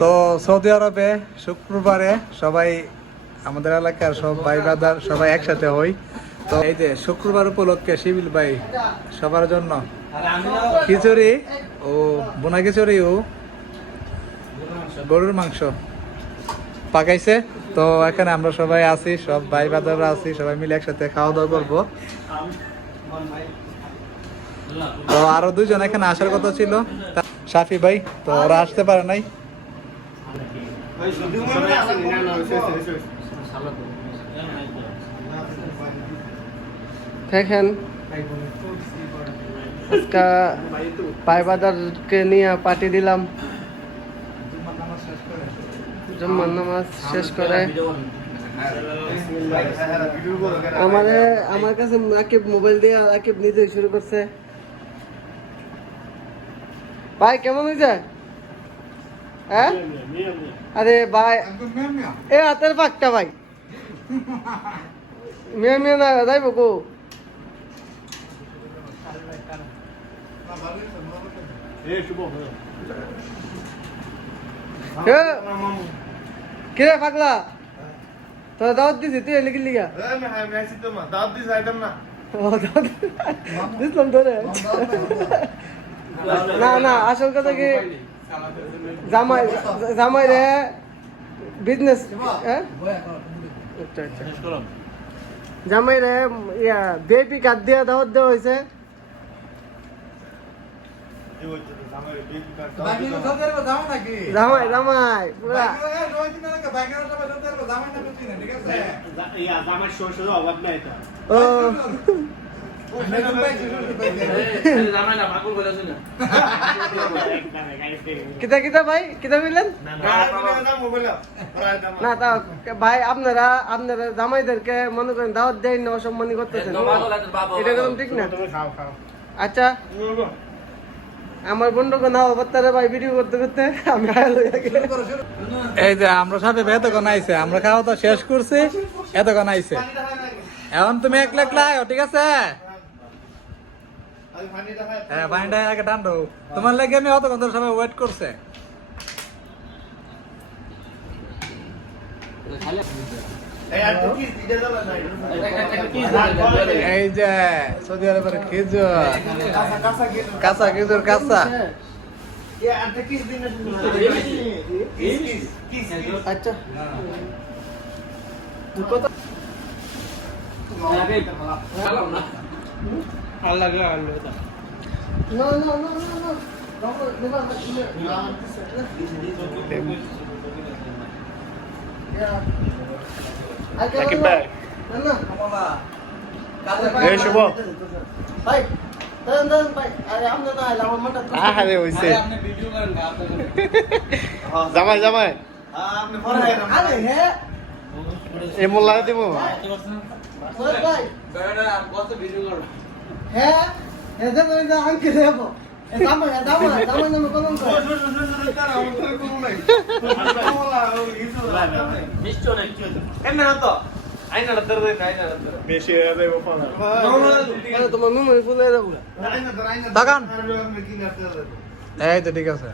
তো সৌদি আরবে শুক্রবারে সবাই আমাদের এলাকার সব ভাই ব্রাদার সবাই একসাথে হই। তো এই যে শুক্রবার উপলক্ষে শিবিল ভাই সবার জন্য খিচুড়ি ও বোনা খিচুড়ি ও গরুর মাংস পাকাইছে। তো এখানে আমরা সবাই আছি, সব ভাই ব্রাদাররা আছি, সবাই মিলে একসাথে খাওয়া দাওয়া করবো। তো আরো দুইজন এখানে আসার কথা ছিল, সাফি ভাই, তো ওরা আসতে পারে নাই। দেখেন আজকে ভাই বাদারকে নিয়ে পার্টি দিলাম। জুম্মার নামাজ শেষ করে আমার কাছে আকিব মোবাইল দিয়ে আকিব নিজে শুরু করছে। ভাই কেমন হয়েছে? হ্যাঁ আরে ভাই এ হাতের পাকটা ভাই মিয়া মিয়া না যাইব গো। কিরে পাগলা তোর দাওয়াত দিছি, তুই এলে গেলি গা? দিলাম তোরে। না না আসল কথা কি জামাই জামাই রে বিজনেস জামাই রে ইয়া বিআইপি কার্ড দিয়ে দাওয়াত দেওয়া হয়েছে। জামাই জামাই পুরা কিতা কিতা ভাই কিতা বললেন? না তা ভাই আপনারা আপনারা জামাইদেরকে মনে করেন দাওয়াত দেয় না, অসম্মানী করতেছেন, এটা একদম ঠিক না। আচ্ছা আমার বন্ধুকে নাও বাত্তারে ভাই ভিডিও করতে করতে আমি এই যে আমরা সাথে এতক্ষণ আইছে, আমরা খাওয়া তো শেষ করছি, এতক্ষণ আইছে, এখন তুমি একলা একলা আয়ো, ঠিক আছে? হ্যাঁ পানিটা আগে ঠান্ডা হোক, তোমার লাগে আমি অতক্ষণ ধরে সবাই ওয়েট করছে। এই যে সৌদি আরবের খেজুর, কাঁচা খেজুর, কাঁচা। আচ্ছা জামাই জামাই এ মোল্লা দিব এই তো ঠিক আছে।